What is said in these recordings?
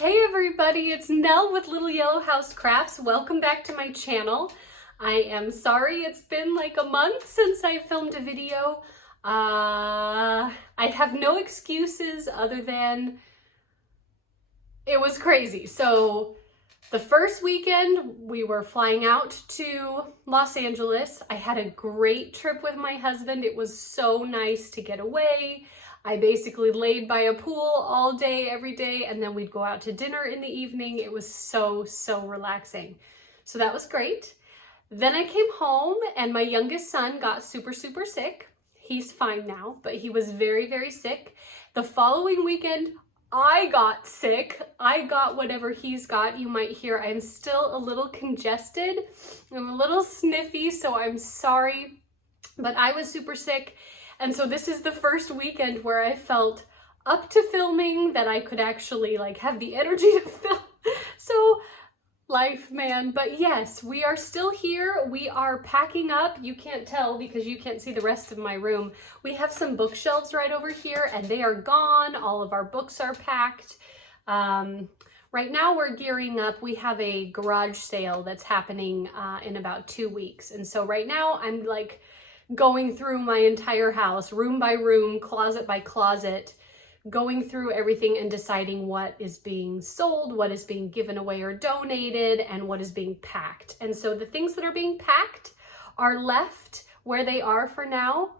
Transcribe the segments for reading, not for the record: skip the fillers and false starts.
Hey everybody, it's Nell with Little Yellow House Crafts. Welcome back to my channel. I am sorry it's been like a month since I filmed a video. I have no excuses other than it was crazy. So the first weekend we were flying out to Los Angeles. I had a great trip with my husband. It was so nice to get away. I basically laid by a pool all day, every day, and then we'd go out to dinner in the evening. It was so relaxing. So that was great. Then I came home and my youngest son got super sick. He's fine now, but he was very sick. The following weekend, I got sick. I got whatever he's got. You might hear I'm still a little congested. I'm a little sniffy, so I'm sorry, but I was super sick. And so this is the first weekend where I felt up to filming, that I could actually like have the energy to film. So life, man. But yes, we are still here. We are packing up. You can't tell because you can't see the rest of my room. We have some bookshelves right over here and they are gone. All of our books are packed. Right now we're gearing up. We have a garage sale that's happening in about 2 weeks. And so right now I'm like going through my entire house, room by room, closet by closet, going through everything and deciding what is being sold, what is being given away or donated, and what is being packed. And so the things that are being packed are left where they are for now.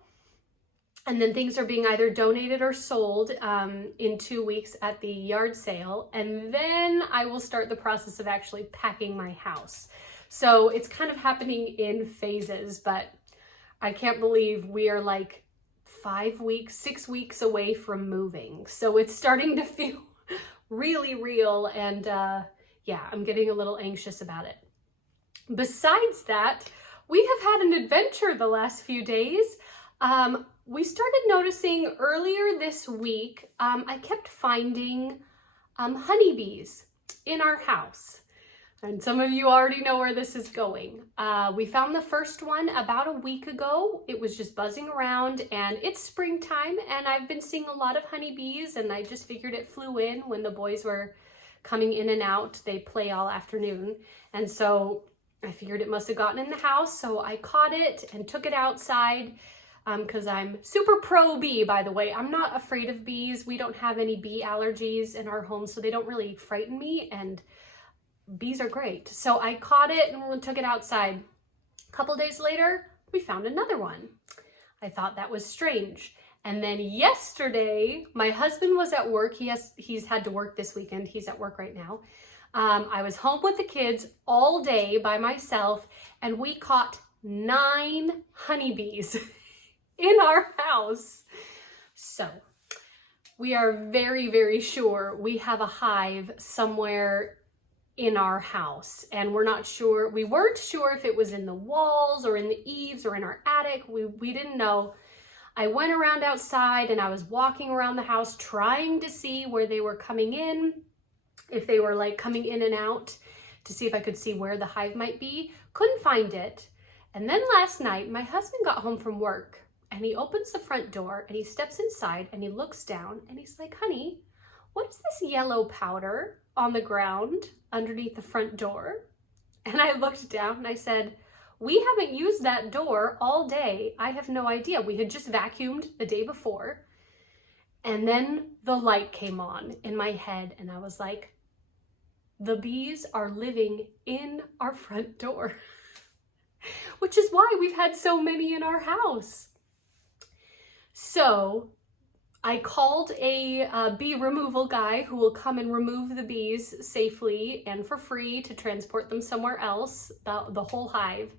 And then things are being either donated or sold in 2 weeks at the yard sale. And then I will start the process of actually packing my house. So it's kind of happening in phases, but I can't believe we are like 6 weeks away from moving. So it's starting to feel really real. And yeah, I'm getting a little anxious about it. Besides that, we have had an adventure the last few days. We started noticing earlier this week, I kept finding honeybees in our house. And some of you already know where this is going. We found the first one about a week ago. It was just buzzing around and it's springtime and I've been seeing a lot of honeybees and I just figured it flew in when the boys were coming in and out. They play all afternoon. And so I figured it must have gotten in the house. So I caught it and took it outside because I'm super pro bee, by the way. I'm not afraid of bees. We don't have any bee allergies in our home, so they don't really frighten me. And bees are great. So I caught it and took it outside. A couple days later, we found another one. I thought that was strange. And then yesterday, my husband was at work. He's had to work this weekend. He's at work right now. I was home with the kids all day by myself, and we caught 9 honeybees in our house. So we are very sure we have a hive somewhere in our house, and we weren't sure if it was in the walls or in the eaves or in our attic. We didn't know. I went around outside and I was walking around the house trying to see where they were coming in, if they were like coming in and out, to see if I could see where the hive might be. Couldn't find it. And then last night my husband got home from work and he opens the front door and he steps inside and he looks down and he's like, "Honey, what is this yellow powder on the ground underneath the front door?" And I looked down and I said, "We haven't used that door all day. I have no idea. We had just vacuumed the day before." And then the light came on in my head and I was like, the bees are living in our front door, which is why we've had so many in our house. So I called a bee removal guy who will come and remove the bees safely and for free to transport them somewhere else, the whole hive,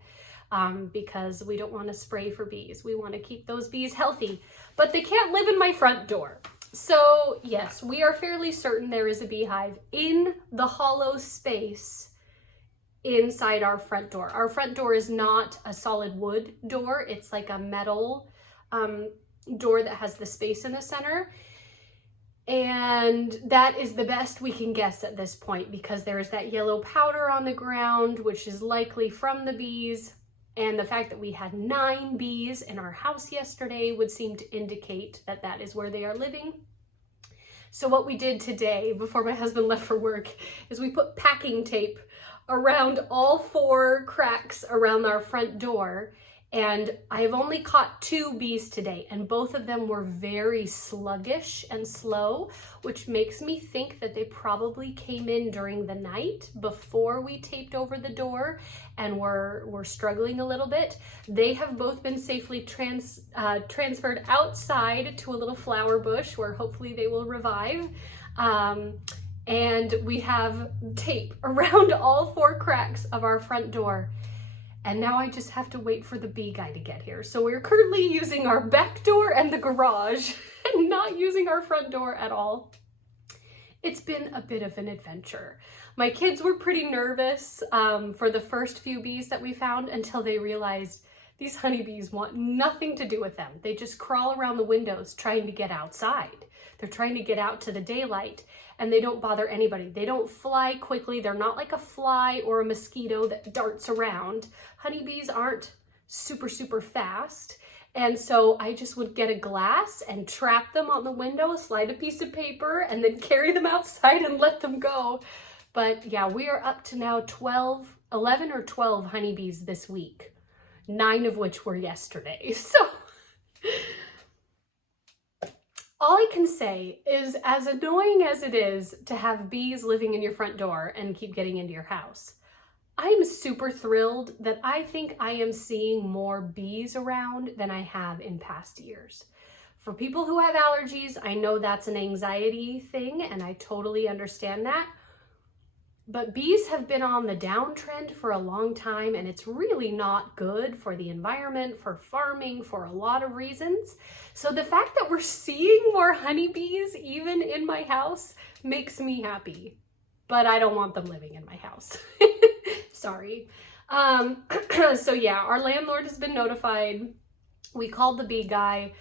because we don't want to spray for bees. We want to keep those bees healthy, but they can't live in my front door. So yes, we are fairly certain there is a beehive in the hollow space inside our front door. Our front door is not a solid wood door. It's like a metal door that has the space in the center, and that is the best we can guess at this point because there is that yellow powder on the ground, which is likely from the bees, and the fact that we had 9 bees in our house yesterday would seem to indicate that that is where they are living. So what we did today, before my husband left for work, is we put packing tape around all 4 cracks around our front door. And I've only caught 2 bees today, and both of them were very sluggish and slow, which makes me think that they probably came in during the night before we taped over the door and were struggling a little bit. They have both been safely transferred outside to a little flower bush where hopefully they will revive. And we have tape around all 4 cracks of our front door. And now I just have to wait for the bee guy to get here. So we're currently using our back door and the garage and not using our front door at all. It's been a bit of an adventure. My kids were pretty nervous for the first few bees that we found until they realized these honeybees want nothing to do with them. They just crawl around the windows trying to get outside. They're trying to get out to the daylight, and they don't bother anybody. They don't fly quickly. They're not like a fly or a mosquito that darts around. Honeybees aren't super, super fast. And so I just would get a glass and trap them on the window, slide a piece of paper, and then carry them outside and let them go. But yeah, we are up to now 11 or 12 honeybees this week, 9 of which were yesterday. So all I can say is, as annoying as it is to have bees living in your front door and keep getting into your house, I'm super thrilled that I think I am seeing more bees around than I have in past years. For people who have allergies, I know that's an anxiety thing, and I totally understand that. But bees have been on the downtrend for a long time, and it's really not good for the environment, for farming, for a lot of reasons. So the fact that we're seeing more honeybees even in my house makes me happy, but I don't want them living in my house. Sorry. So yeah, our landlord has been notified. We called the bee guy.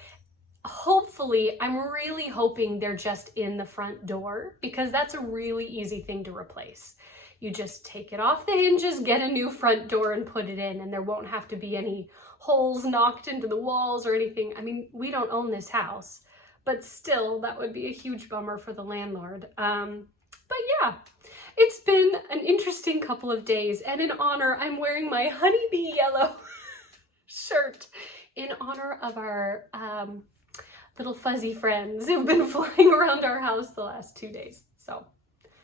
Hopefully, I'm really hoping they're just in the front door, because that's a really easy thing to replace. You just take it off the hinges, get a new front door and put it in, and there won't have to be any holes knocked into the walls or anything. I mean, we don't own this house, but still, that would be a huge bummer for the landlord. But yeah, it's been an interesting couple of days, and in honor, I'm wearing my honeybee yellow shirt in honor of our little fuzzy friends who've been flying around our house the last 2 days. So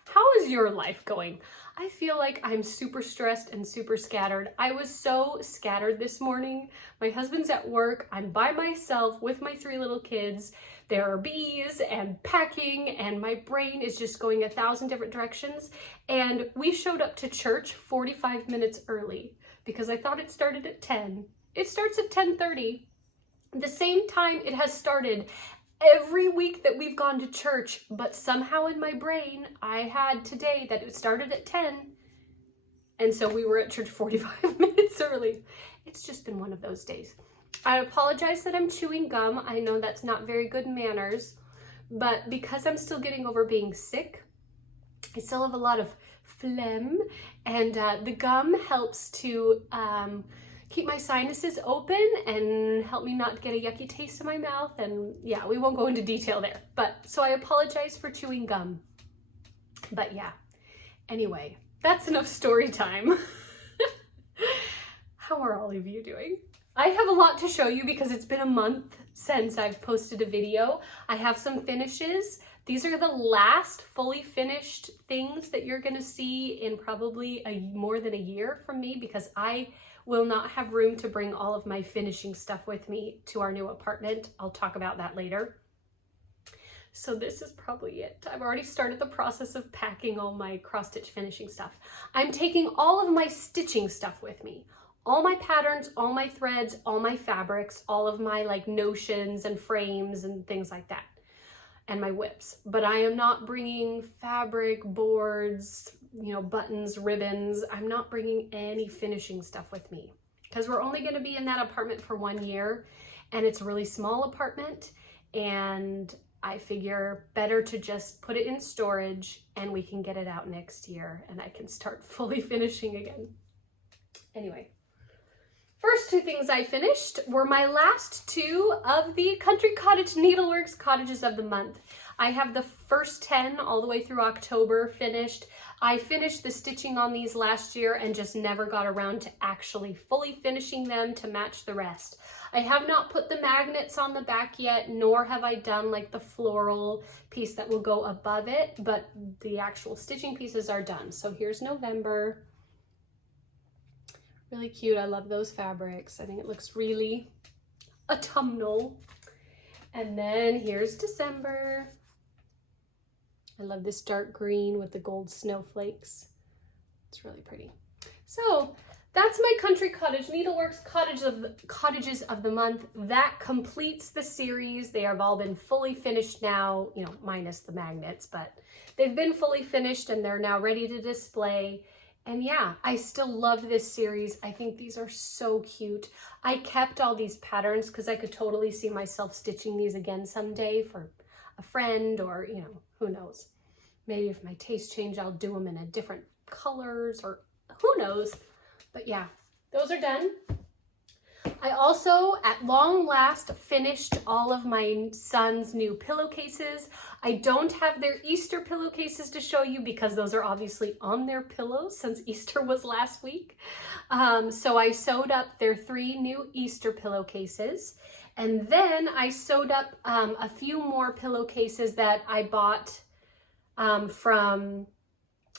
how is your life going? I feel like I'm super stressed and super scattered. I was so scattered this morning. My husband's at work. I'm by myself with my 3 little kids. There are bees and packing, and my brain is just going 1,000 different directions. And we showed up to church 45 minutes early because I thought it started at 10. It starts at 10:30. The same time it has started every week that we've gone to church, but somehow in my brain, I had today that it started at 10, and so we were at church 45 minutes early. It's just been one of those days. I apologize that I'm chewing gum. I know that's not very good manners, but because I'm still getting over being sick, I still have a lot of phlegm, and the gum helps to keep my sinuses open and help me not get a yucky taste in my mouth. And yeah, we won't go into detail there. But so I apologize for chewing gum. But yeah, anyway, that's enough story time. How are all of you doing? I have a lot to show you because it's been a month since I've posted a video. I have some finishes. These are the last fully finished things that you're gonna see in probably more than a year from me, because I will not have room to bring all of my finishing stuff with me to our new apartment. I'll talk about that later. So this is probably it. I've already started the process of packing all my cross-stitch finishing stuff. I'm taking all of my stitching stuff with me. All my patterns, all my threads, all my fabrics, all of my like notions and frames and things like that, and my whips. But I am not bringing fabric, boards, you know, buttons, ribbons. I'm not bringing any finishing stuff with me because we're only going to be in that apartment for 1 year, and it's a really small apartment, and I figure better to just put it in storage and we can get it out next year and I can start fully finishing again. Anyway, first 2 things I finished were my last 2 of the Country Cottage Needleworks Cottages of the Month. I have the first 10 all the way through October finished. I finished the stitching on these last year and just never got around to actually fully finishing them to match the rest. I have not put the magnets on the back yet, nor have I done like the floral piece that will go above it, but the actual stitching pieces are done. So here's November. Really cute. I love those fabrics. I think it looks really autumnal. And then here's December. I love this dark green with the gold snowflakes. It's really pretty. So that's my Country Cottage Needleworks Cottages of the Month. That completes the series. They have all been fully finished now, you know, minus the magnets, but they've been fully finished and they're now ready to display. And yeah, I still love this series. I think these are so cute. I kept all these patterns because I could totally see myself stitching these again someday for a friend, or, you know, who knows. Maybe if my tastes change, I'll do them in a different colors, or who knows. But yeah, those are done. I also, at long last, finished all of my son's new pillowcases. I don't have their Easter pillowcases to show you because those are obviously on their pillows since Easter was last week. So I sewed up their 3 new Easter pillowcases. And then I sewed up a few more pillowcases that I bought from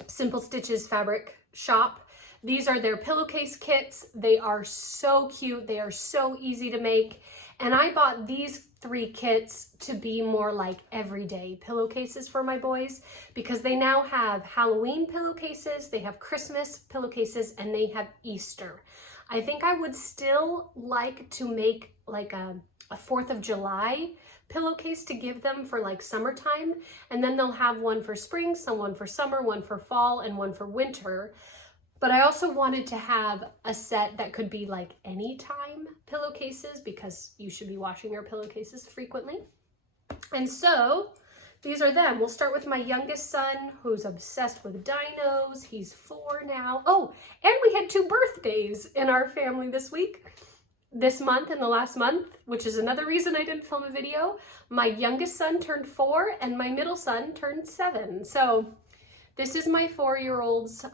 Simple Stitches fabric shop. These are their pillowcase kits. They are so cute. They are so easy to make. And I bought these 3 kits to be more like everyday pillowcases for my boys, because they now have Halloween pillowcases, they have Christmas pillowcases, and they have Easter. I think I would still like to make like a 4th of July pillowcase to give them for like summertime. And then they'll have one for spring, one for summer, one for fall, and one for winter. But I also wanted to have a set that could be like anytime pillowcases, because you should be washing your pillowcases frequently. And so these are them. We'll start with my youngest son, who's obsessed with dinos. He's 4 now. Oh, and we had 2 birthdays in our family this month and the last month, which is another reason I didn't film a video. My youngest son turned 4 and my middle son turned 7. So this is my 4-year-old's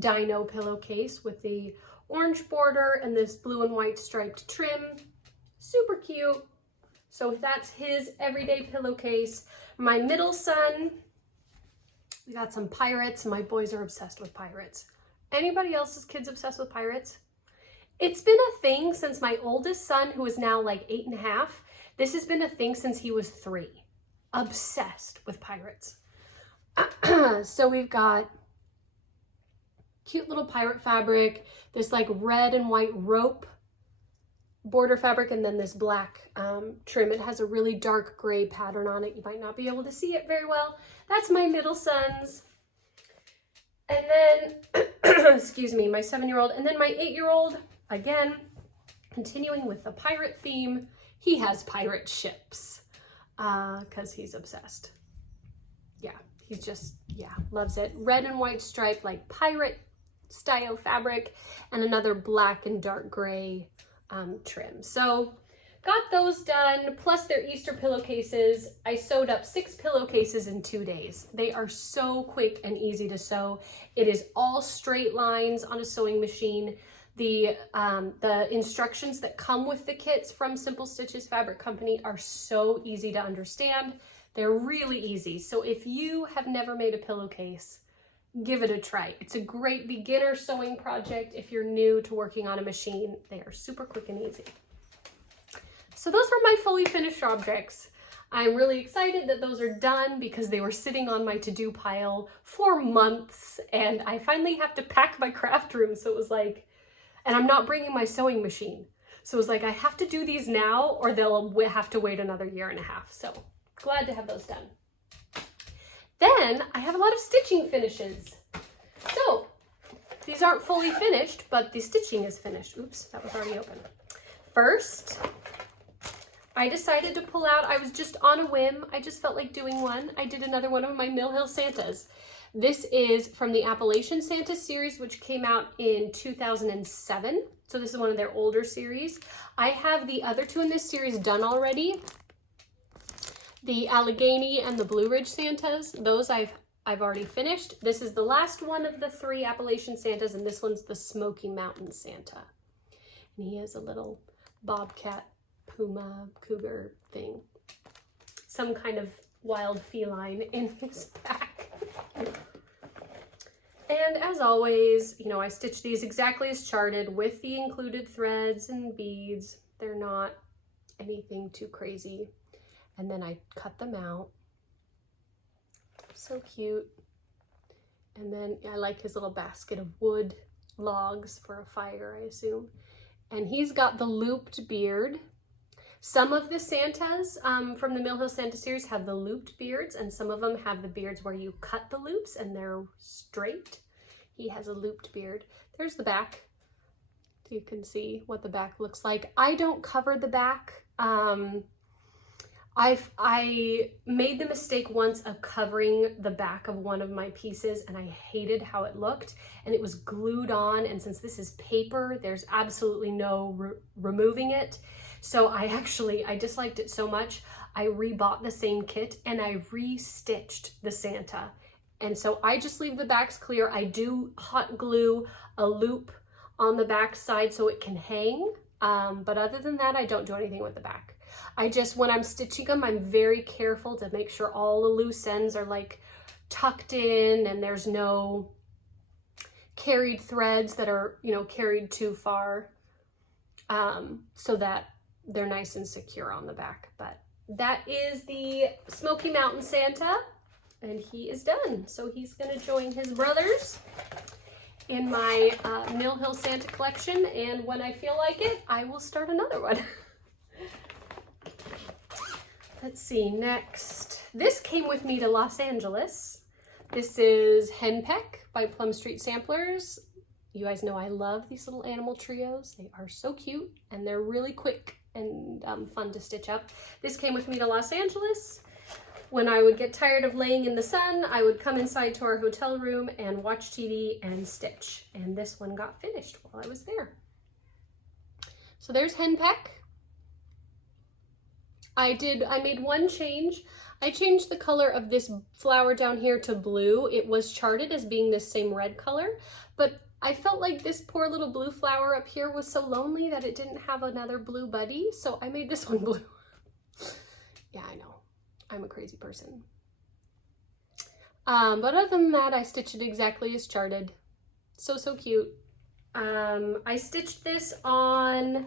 dino pillowcase with the orange border and this blue and white striped trim. Super cute. So that's his everyday pillowcase. My middle son, we got some pirates. My boys are obsessed with pirates. Anybody else's kids obsessed with pirates? It's been a thing since my oldest son, who is now like 8.5. This has been a thing since he was 3. Obsessed with pirates. So we've got cute little pirate fabric, this like red and white rope border fabric, and then this black trim. It has a really dark gray pattern on it. You might not be able to see it very well. That's my middle son's. And then, excuse me, my 7-year-old. And then my 8-year-old, again, continuing with the pirate theme, he has pirate ships because he's obsessed. Yeah, he's just, yeah, loves it. Red and white stripe, like pirate style fabric, and another black and dark gray trim. So got those done, plus their Easter pillowcases. I sewed up 6 pillowcases in 2 days. They are so quick and easy to sew. It is all straight lines on a sewing machine. The instructions that come with the kits from Simple Stitches Fabric Company are so easy to understand. They're really easy. So if you have never made a pillowcase, give it a try. It's a great beginner sewing project if you're new to working on a machine. They are super quick and easy. So those were my fully finished objects. I'm really excited that those are done because they were sitting on my to-do pile for months, and I finally have to pack my craft room. So it was like, and I'm not bringing my sewing machine. So it was like, I have to do these now or they'll have to wait another 1.5 years. So glad to have those done. Then I have a lot of stitching finishes. So these aren't fully finished, but the stitching is finished. Oops, that was already open. First, I decided to pull out, I was just on a whim. I just felt like doing one. I did another one of my Mill Hill Santas. This is from the Appalachian Santa series, which came out in 2007. So this is one of their older series. I have the other 2 in this series done already. The Allegheny and the Blue Ridge Santas, those I've already finished. This is the last one of the 3 Appalachian Santas, and this one's the Smoky Mountain Santa. And he has a little bobcat, puma, cougar thing. Some kind of wild feline in his back. And as always, you know, I stitched these exactly as charted with the included threads and beads. They're not anything too crazy. And then I cut them out. So cute. And then I like his little basket of wood logs for a fire, I assume. And he's got the looped beard. Some of the Santas from the Mill Hill Santa series have the looped beards, and some of them have the beards where you cut the loops and they're straight. He has a looped beard. There's the back. You can see what the back looks like. I don't cover the back. I made the mistake once of covering the back of one of my pieces, and I hated how it looked, and it was glued on, and since this is paper, there's absolutely no removing it. So I disliked it so much, I rebought the same kit and I restitched the Santa. And so I just leave the backs clear. I do hot glue a loop on the back side so it can hang, but other than that, I don't do anything with the back. When I'm stitching them, I'm very careful to make sure all the loose ends are like tucked in and there's no carried threads that are, you know, carried too far, so that they're nice and secure on the back. But that is the Smoky Mountain Santa, and he is done. So he's gonna join his brothers in my Mill Hill Santa collection, and when I feel like it, I will start another one. Let's see, next. This came with me to Los Angeles. This is Henpeck by Plum Street Samplers. You guys know I love these little animal trios. They are so cute, and they're really quick and fun to stitch up. This came with me to Los Angeles. When I would get tired of laying in the sun, I would come inside to our hotel room and watch TV and stitch. And this one got finished while I was there. So there's Henpeck. I made one change. I changed the color of this flower down here to blue. It was charted as being this same red color, but I felt like this poor little blue flower up here was so lonely that it didn't have another blue buddy, so I made this one blue. Yeah, I know. I'm a crazy person. But other than that, I stitched it exactly as charted. So cute. I stitched this on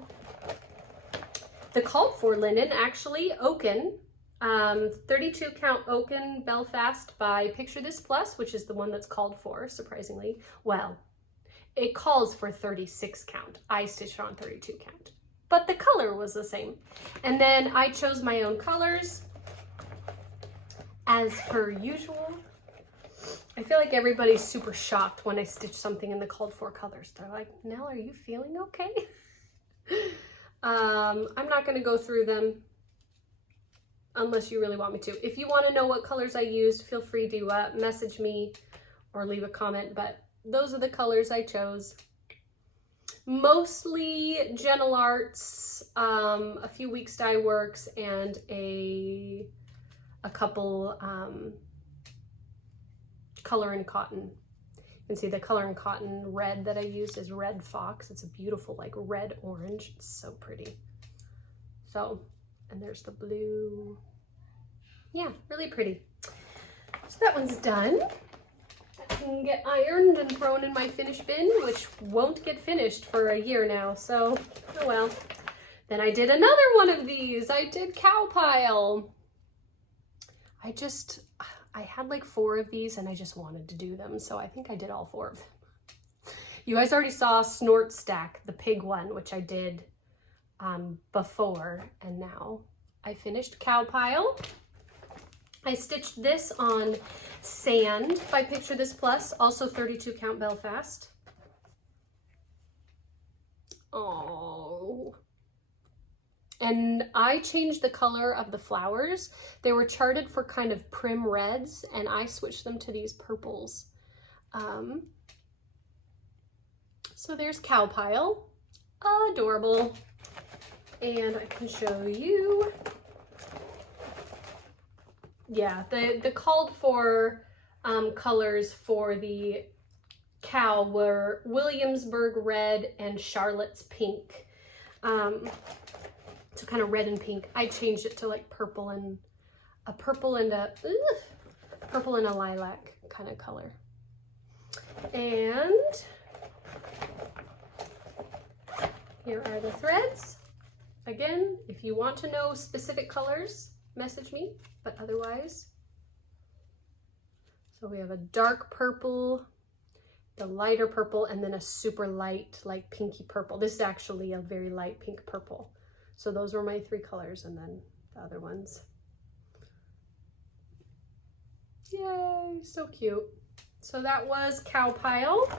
the called for linen, actually, Oaken. 32 count Oaken Belfast by Picture This Plus, which is the one that's called for, surprisingly. Well, it calls for 36 count. I stitched on 32 count, but the color was the same. And then I chose my own colors as per usual. I feel like everybody's super shocked when I stitch something in the called for colors. They're like, Nell, are you feeling okay? I'm not going to go through them unless you really want me to. If you want to know what colors I used, feel free to message me or leave a comment, but those are the colors I chose. Mostly Gentle Arts, a few Weeks Dye Works, and a couple Color and Cotton. You can see the Color and Cotton red that I used is Red Fox. It's a beautiful like red orange. It's so pretty. So, and there's the blue. Yeah, really pretty. So that one's done. That can get ironed and thrown in my finish bin, which won't get finished for a year now. So, oh well. Then I did another one of these. I did Cowpile. I had like 4 of these and I just wanted to do them. So I think I did all 4 of them. You guys already saw Snort Stack, the pig one, which I did before, and now I finished Cowpile. I stitched this on Sand by Picture This Plus, also 32 count Belfast. Oh. And I changed the color of the flowers. They were charted for kind of prim reds, and I switched them to these purples. So there's Cowpile. Adorable. And I can show you yeah, the called for colors for the cow were Williamsburg red and Charlotte's pink. So kind of red and pink. I changed it to like purple and a lilac kind of color. And here are the threads. Again, if you want to know specific colors, message me, but otherwise. So we have a dark purple, the lighter purple, and then a super light, like pinky purple. This is actually a very light pink purple. So those were my 3 colors, and then the other ones. Yay, so cute. So that was Cow Pile.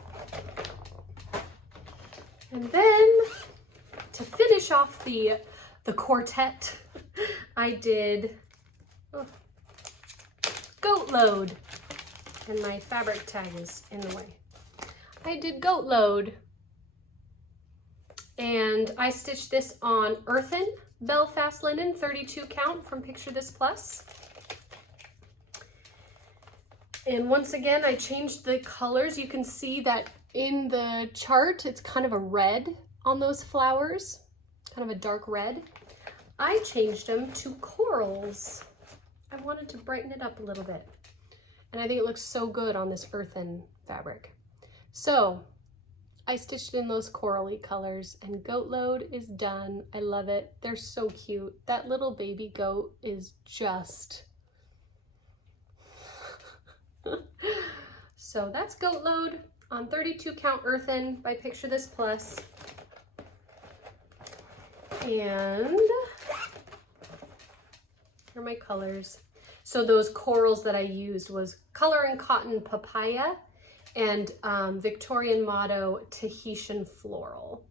And then to finish off the quartet, I did Goat Load. And my fabric tag is in the way. I did Goat Load. And I stitched this on Earthen Belfast linen, 32 count from Picture This Plus. And once again, I changed the colors. You can see that in the chart, it's kind of a red on those flowers, kind of a dark red. I changed them to corals. I wanted to brighten it up a little bit. And I think it looks so good on this earthen fabric. So I stitched in those corally colors, and Goat Load is done. I love it. They're so cute. That little baby goat is just... So that's Goat Load on 32 count earthen by Picture This Plus. And here are my colors. So those corals that I used was Color and Cotton Papaya and Victorian Motto Tahitian Floral.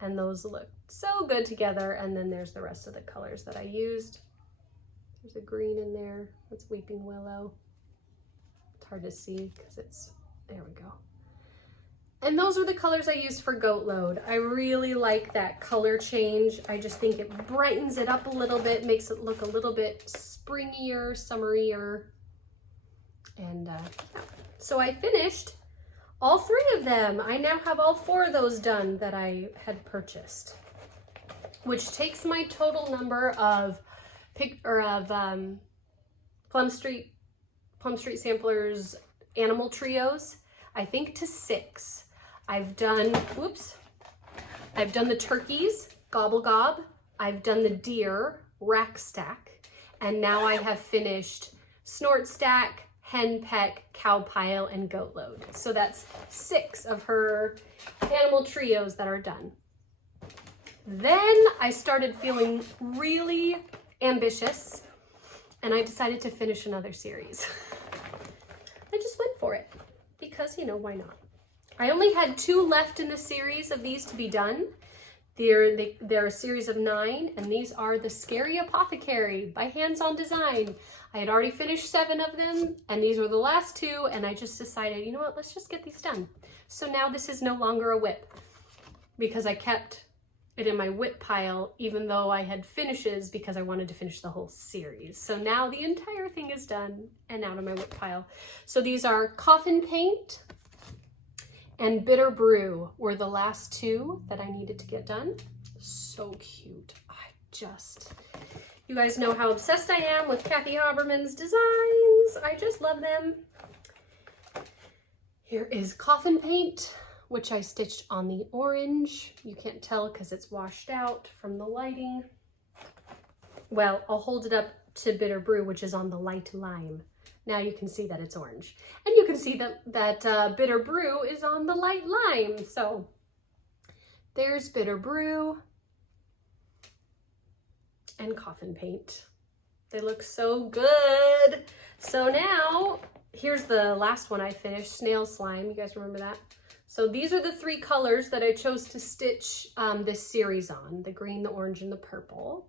And those look so good together. And then there's the rest of the colors that I used. There's a green in there. That's Weeping Willow. It's hard to see because it's, there we go. And those are the colors I used for Goat Load. I really like that color change. I just think it brightens it up a little bit, makes it look a little bit springier, summerier. And so I finished all 3 of them. I now have all 4 of those done that I had purchased, which takes my total number of Plum Street Samplers animal trios, I think, to 6. I've done the turkeys, Gobble Gob. I've done the deer, Rack Stack. And now I have finished Snort Stack, Henpeck, Cow Pile, and Goat Load. So that's 6 of her animal trios that are done. Then I started feeling really ambitious, and I decided to finish another series. I just went for it because, you know, why not? I only had 2 left in the series of these to be done. They're a series of 9, and these are the Scary Apothecary by Hands On Design. I had already finished 7 of them, and these were the last 2, and I just decided, you know what, let's just get these done. So now this is no longer a whip, because I kept it in my whip pile, even though I had finishes, because I wanted to finish the whole series. So now the entire thing is done and out of my whip pile. So these are Coffin Paint and Bitter Brew were the last 2 that I needed to get done. So cute. You guys know how obsessed I am with Kathy Haberman's designs. I just love them. Here is Coffin Paint, which I stitched on the orange. You can't tell because it's washed out from the lighting. Well, I'll hold it up to Bitter Brew, which is on the light lime. Now you can see that it's orange. And you can see that Bitter Brew is on the light lime. So there's Bitter Brew and Coffin Paint. They look so good. So now, here's the last one I finished, Snail Slime. You guys remember that? So these are the 3 colors that I chose to stitch this series on, the green, the orange, and the purple.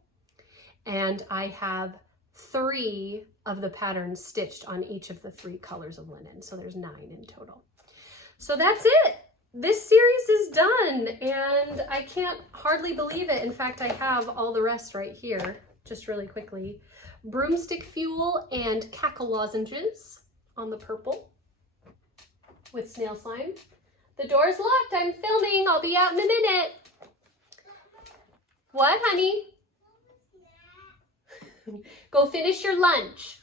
And I have 3 of the patterns stitched on each of the 3 colors of linen. So there's 9 in total. So that's it. This series is done, and I can't hardly believe it. In fact, I have all the rest right here, just really quickly. broomstick fuel and cackle lozenges on the purple with snail slime. The door's locked. I'm filming. I'll be out in a minute. What, honey? Go finish your lunch.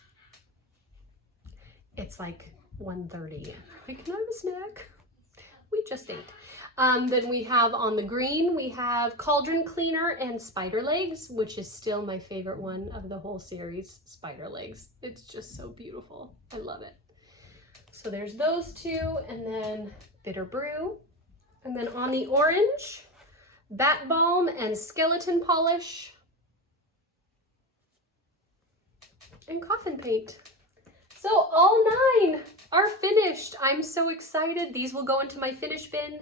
It's like 1:30. Can I have a snack? We just ate. Then we have on the green, we have cauldron cleaner and spider legs, which is still my favorite one of the whole series, spider legs. It's just so beautiful. I love it. So there's those two, and then bitter brew. And then on the orange, bat balm and skeleton polish and coffin paint. So all 9 are finished. I'm so excited. These will go into my finish bin,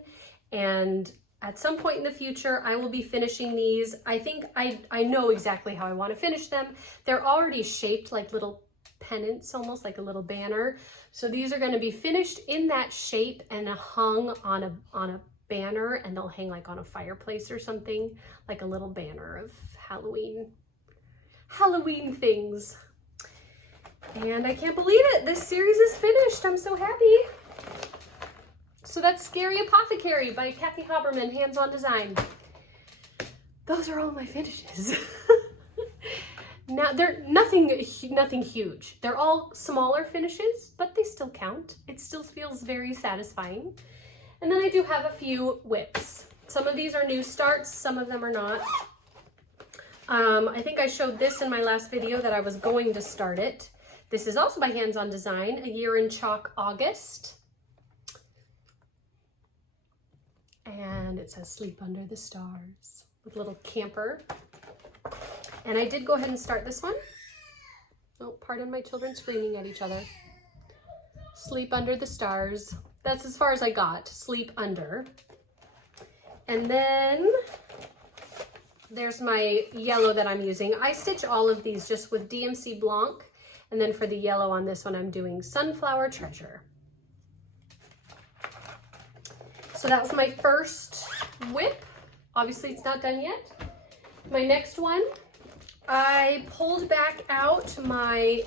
and at some point in the future, I will be finishing these. I think I know exactly how I want to finish them. They're already shaped like little pennants, almost like a little banner. So these are going to be finished in that shape and hung on a banner, and they'll hang like on a fireplace or something, like a little banner of Halloween things. And I can't believe it. This series is finished. I'm so happy. So that's Scary Apothecary by Kathy Haberman, hands-on design. Those are all my finishes. Now they're nothing huge. They're all smaller finishes, but they still count. It still feels very satisfying. And then I do have a few whips. Some of these are new starts, some of them are not. I think I showed this in my last video that I was going to start it. This is also by Hands-On Design, A Year in Chalk August. And it says Sleep Under the Stars with a little camper. And I did go ahead and start this one. Oh, pardon my children screaming at each other. Sleep Under the Stars. That's as far as I got, Sleep Under. And then there's my yellow that I'm using. I stitch all of these just with DMC Blanc. And then for the yellow on this one, I'm doing Sunflower Treasure. So that was my first whip. Obviously it's not done yet. My next one, I pulled back out my,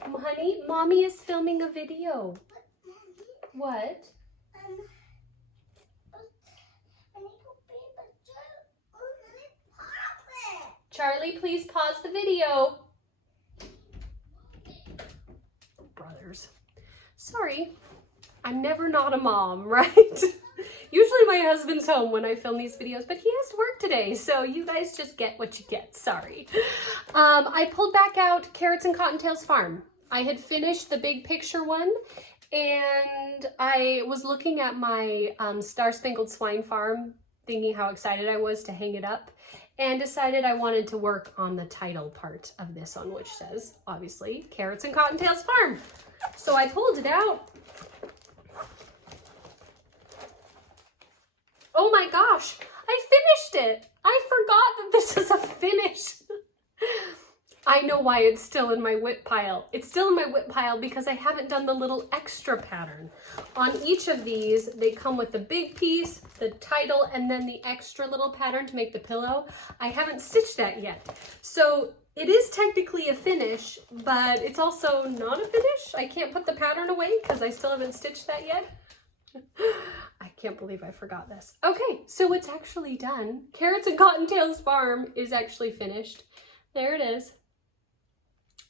honey, mommy is filming a video. What? Charlie, please pause the video. Brothers. Sorry, I'm never not a mom, right? Usually my husband's home when I film these videos, but he has to work today, so you guys just get what you get, sorry. I pulled back out Carrots and Cottontails Farm. I had finished the big picture one, and I was looking at my Star Spangled Swine Farm, thinking how excited I was to hang it up, and decided I wanted to work on the title part of this one, which says, obviously, Carrots and Cottontails Farm. So I pulled it out. Oh my gosh, I finished it. I forgot that this is a finish. I know why it's still in my whip pile. It's still in my whip pile because I haven't done the little extra pattern. On each of these, they come with the big piece, the title, and then the extra little pattern to make the pillow. I haven't stitched that yet. So it is technically a finish, but it's also not a finish. I can't put the pattern away because I still haven't stitched that yet. I can't believe I forgot this. Okay, so it's actually done. Carrots and Cottontails Farm is actually finished. There it is.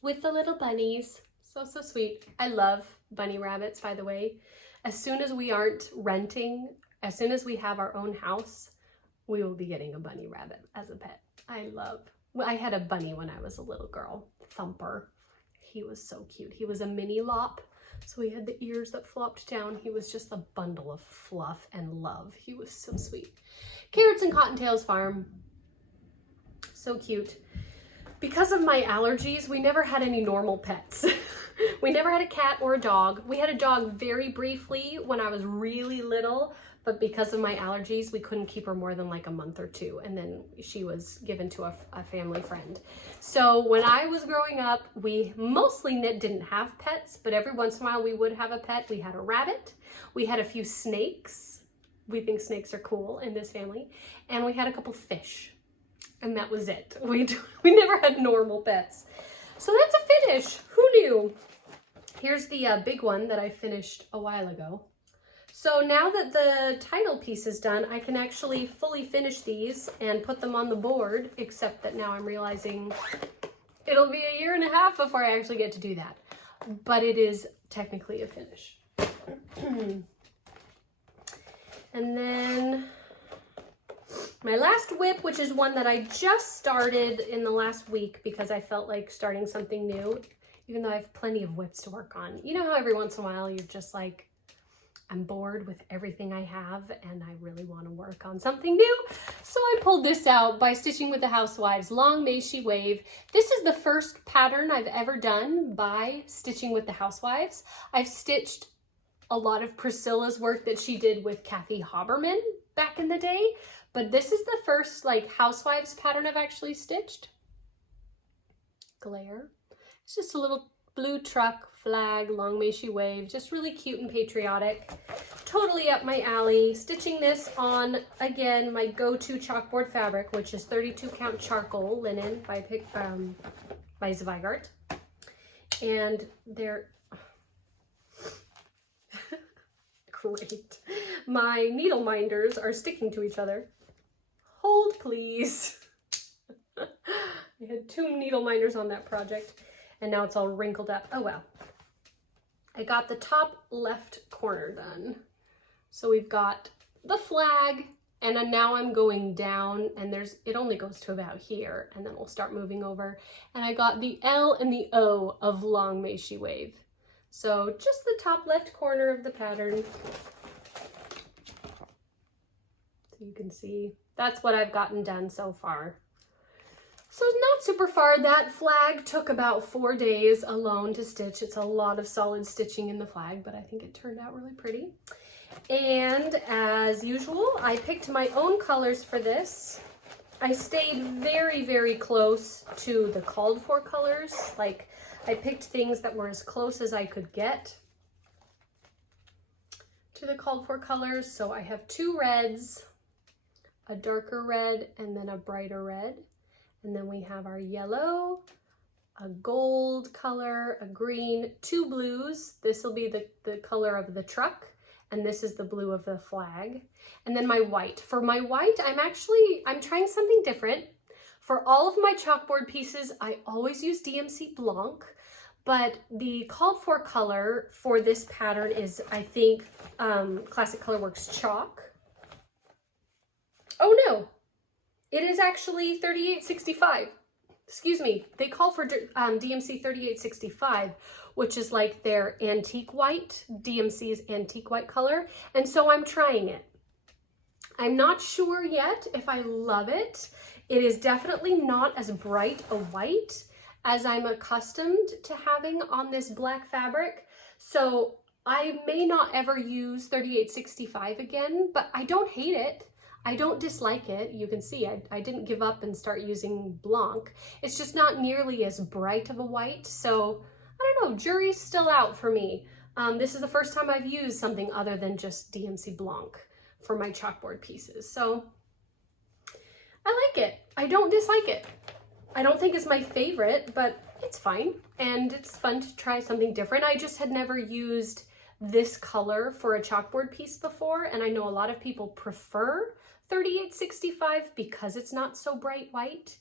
With the little bunnies. So sweet. I love bunny rabbits, by the way. As soon as we aren't renting, as soon as we have our own house, we will be getting a bunny rabbit as a pet. I had a bunny when I was a little girl, Thumper. He was so cute. He was a mini lop, so he had the ears that flopped down. He was just a bundle of fluff and love. He was so sweet. Carrots and Cottontails Farm. So cute. Because of my allergies, we never had any normal pets. We never had a cat or a dog. We had a dog very briefly when I was really little, but because of my allergies, we couldn't keep her more than like a month or two, and then she was given to a family friend. So when I was growing up, we mostly didn't have pets, but every once in a while we would have a pet. We had a rabbit, we had a few snakes. We think snakes are cool in this family, and we had a couple fish. and that was it. We never had normal pets. So that's a finish. Who knew? Here's the big one that I finished a while ago. So now that the title piece is done, I can actually fully finish these and put them on the board, except that now I'm realizing it'll be a year and a half before I actually get to do that. But it is technically a finish. And then my last whip, which is one that I just started in the last week because I felt like starting something new, even though I have plenty of whips to work on. You know how every once in a while you're just like, I'm bored with everything I have and I really want to work on something new. So I pulled this out by Stitching with the Housewives, Long May She Wave. This is the first pattern I've ever done by Stitching with the Housewives. I've stitched a lot of Priscilla's work that she did with Kathy Haberman back in the day, but this is the first like Housewives pattern I've actually stitched. Glare. It's just a little blue truck flag, Long May She Wave, just really cute and patriotic. Totally up my alley. Stitching this on, again, my go-to chalkboard fabric, which is 32 count charcoal linen by Zweigart. And they're great. My needle minders are sticking to each other. Hold, please. I had 2 needle minders on that project, and now it's all wrinkled up. Oh well. I got the top left corner done. So we've got the flag, and then now I'm going down, and it only goes to about here, and then we'll start moving over. And I got the L and the O of Long May She Wave. So just the top left corner of the pattern. So you can see that's what I've gotten done so far. So not super far. That flag took about 4 days alone to stitch. It's a lot of solid stitching in the flag, but I think it turned out really pretty. And as usual, I picked my own colors for this. I stayed very, very close to the called for colors. Like, I picked things that were as close as I could get to the called for colors. So I have 2 reds, a darker red, and then a brighter red. And then we have our yellow, a gold color, a green, 2 blues. This will be the color of the truck, and this is the blue of the flag. And then my white. For my white, I'm trying something different. For all of my chalkboard pieces, I always use DMC Blanc, but the called for color for this pattern is, I think, Classic Colorworks Chalk. Oh no! It is actually 3865. Excuse me. They call for DMC 3865, which is like their antique white, DMC's antique white color. And so I'm trying it. I'm not sure yet if I love it. It is definitely not as bright a white as I'm accustomed to having on this black fabric. So I may not ever use 3865 again, but I don't hate it. I don't dislike it. You can see I didn't give up and start using Blanc. It's just not nearly as bright of a white. So I don't know, jury's still out for me. This is the first time I've used something other than just DMC Blanc for my chalkboard pieces. So I like it. I don't dislike it. I don't think it's my favorite, but it's fine. And it's fun to try something different. I just had never used this color for a chalkboard piece before. And I know a lot of people prefer 3865 because it's not so bright white.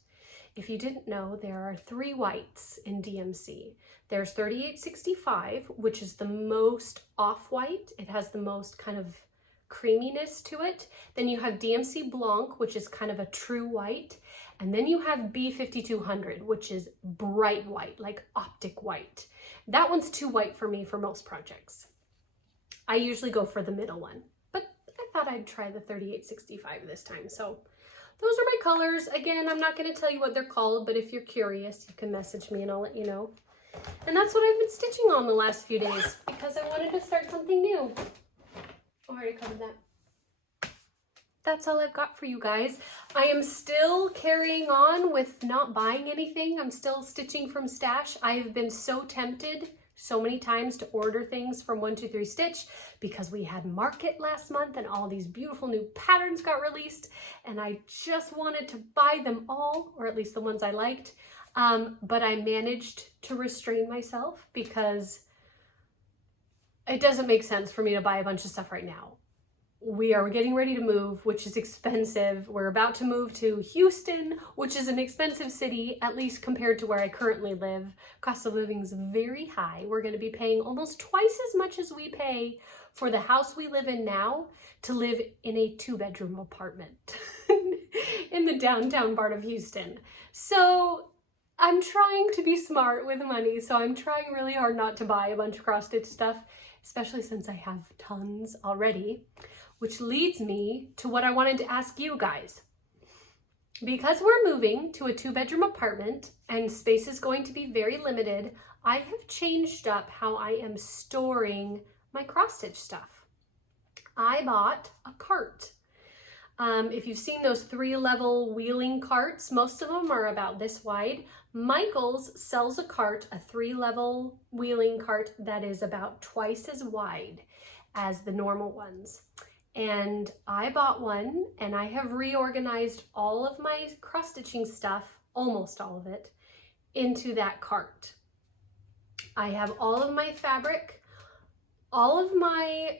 If you didn't know, there are 3 whites in DMC. There's 3865, which is the most off-white. It has the most kind of creaminess to it. Then you have DMC Blanc, which is kind of a true white. And then you have B5200, which is bright white, like optic white. That one's too white for me for most projects. I usually go for the middle one, but I thought I'd try the 3865 this time. So those are my colors. Again, I'm not going to tell you what they're called, but if you're curious, you can message me and I'll let you know. And that's what I've been stitching on the last few days because I wanted to start something new. Oh, I already covered that. That's all I've got for you guys. I am still carrying on with not buying anything. I'm still stitching from stash. I have been so tempted so many times to order things from 123 Stitch because we had market last month and all these beautiful new patterns got released, and I just wanted to buy them all, or at least the ones I liked. But I managed to restrain myself because it doesn't make sense for me to buy a bunch of stuff right now. We are getting ready to move, which is expensive. We're about to move to Houston, which is an expensive city, at least compared to where I currently live. Cost of living is very high. We're going to be paying almost twice as much as we pay for the house we live in now to live in a 2-bedroom apartment in the downtown part of Houston. So I'm trying to be smart with money, so I'm trying really hard not to buy a bunch of cross-stitch stuff, especially since I have tons already. Which leads me to what I wanted to ask you guys. Because we're moving to a 2-bedroom apartment and space is going to be very limited, I have changed up how I am storing my cross-stitch stuff. I bought a cart. If you've seen those 3-level wheeling carts, most of them are about this wide. Michael's sells a cart, a 3-level wheeling cart that is about twice as wide as the normal ones. And I bought one, and I have reorganized all of my cross-stitching stuff, almost all of it, into that cart. I have all of my fabric, all of my,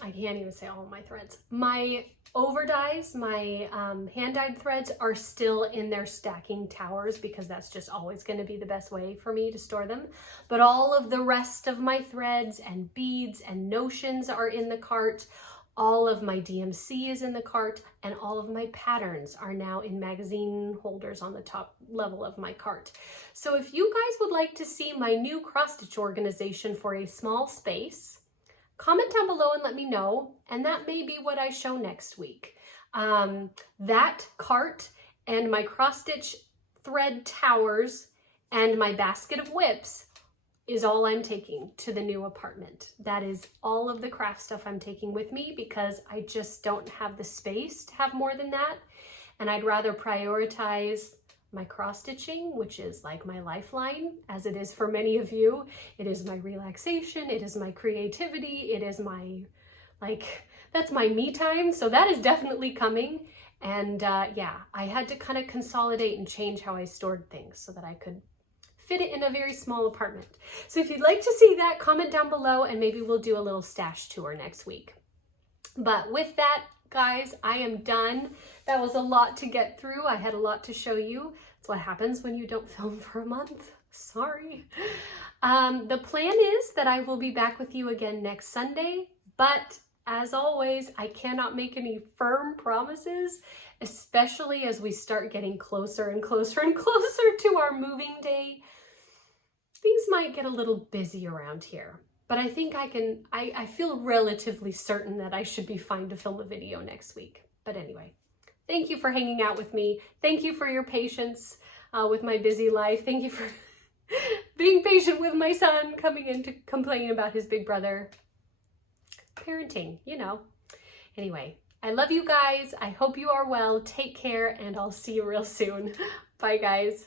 I can't even say all of my threads. My overdyes, my hand-dyed threads are still in their stacking towers because that's just always going to be the best way for me to store them. But all of the rest of my threads and beads and notions are in the cart. All of my DMC is in the cart, and all of my patterns are now in magazine holders on the top level of my cart. So if you guys would like to see my new cross-stitch organization for a small space, comment down below and let me know, and that may be what I show next week. That cart and my cross-stitch thread towers and my basket of whips is all I'm taking to the new apartment. That is all of the craft stuff I'm taking with me because I just don't have the space to have more than that. And I'd rather prioritize my cross-stitching, which is like my lifeline, as it is for many of you. It is my relaxation, it is my creativity, it is my, that's my me time. So that is definitely coming. And yeah, I had to kind of consolidate and change how I stored things so that I could fit it in a very small apartment. So if you'd like to see that, comment down below and maybe we'll do a little stash tour next week. But with that, guys, I am done. That was a lot to get through. I had a lot to show you. That's what happens when you don't film for a month. Sorry. The plan is that I will be back with you again next Sunday, but as always, I cannot make any firm promises, especially as we start getting closer and closer and closer to our moving day. Things might get a little busy around here, but I think I feel relatively certain that I should be fine to film a video next week. But anyway, thank you for hanging out with me. Thank you for your patience with my busy life. Thank you for being patient with my son coming in to complain about his big brother. Parenting, you know. Anyway, I love you guys. I hope you are well. Take care, and I'll see you real soon. Bye, guys.